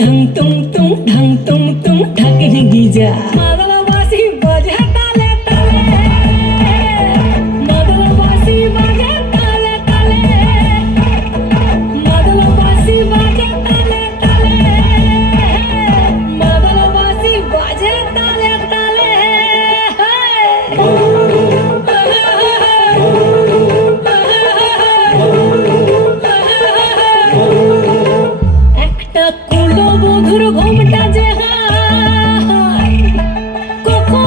ঢং তুং তুং ঢং তুং তুং ঢাকিনি গিজা মাদল বাঁশি বাজে তালে তালে মাদল বাঁশি বাজে তালে তালে মাদল বাঁশি বাজে তালে তালে মাদল বাঁশি বাজে তালে তালে একটা কুলো বধুর ঘোমটা যে হায় কখন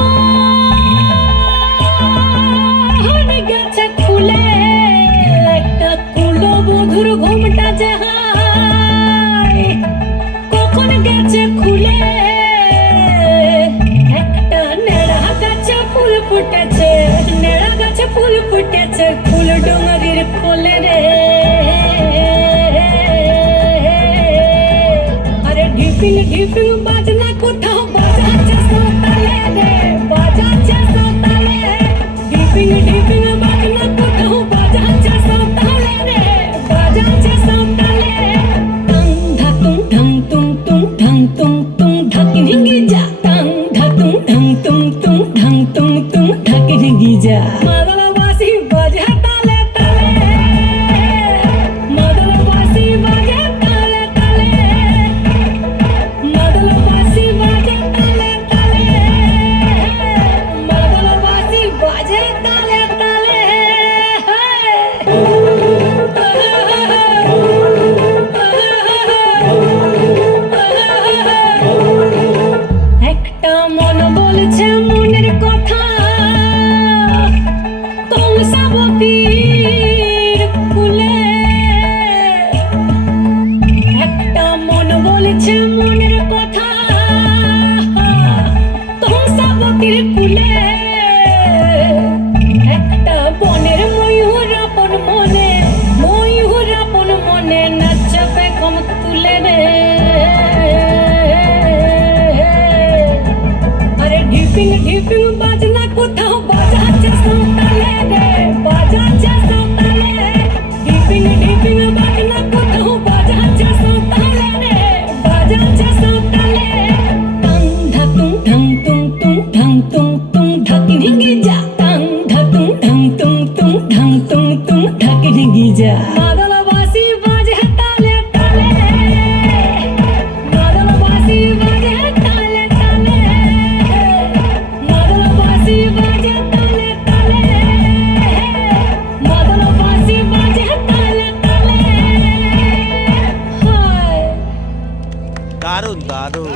গেছে খুলে একটা কুলো বধুর ঘোমটা যে হায় কখন গেছে খুলে একটা নেড়া গাছে ফুল ফুটেছে নেড়া গাছে ফুল ফুটেছে ফুল ডোঙারির কোলে রে ঢিপিং ঢিপিং বাজনা কোথাও বাজাচ্ছে সোতালে রে বাজাচ্ছে সোতালে ঢিপিং ঢিপিং বাজনা কোথাও বাজাচ্ছে সোতালে রে বাজাচ্ছে সোতালে টং ধাতুং ঢং তুং তুং ঢং তুং তুং ঢাকিনি গিজা টং ধাতুং ঢং তুং তুং ঢং তুং তুং ঢাকিনি গিজা মাদল বাঁশি বাজে তালে তালে মাদল বাঁশি বাজে তালে তালে মাদল বাঁশি বাজে তালে তালে মাদল বাঁশি বাজে তালে তালে একটা মন বলছে মনের কথা কংসাবতীর কুলে একটা মন বলছে মনের কথা কংসাবতীর কুলে একটা বনের ময়ূর আপন মনে নাচবে কম তুলে রে আরে ঢিপিং ঢিপিং বাজনা কোথাও বাজাচ্ছে সোতালে রে বাজাচ্ছে সোতালে ঢিপিং ঢিপিং বাজনা কোথাও বাজাচ্ছে সোতালে রে বাজাচ্ছে সোতালে টং ধাতুং ঢং তুং তুং ঢং তুং তুং ঢাকিনি গিজা টং ধাতুং ঢং তুং তুং ঢং তুং তুং ঢাকিনি গিজা মাদল বাঁশি বাজে তালে তালে মাদল বাঁশি বাজে তালে তালে মাদল বাঁশি বাজে তালে তালে মাদল বাঁশি বাজে তালে তালে হায় দারুণ দারুণ।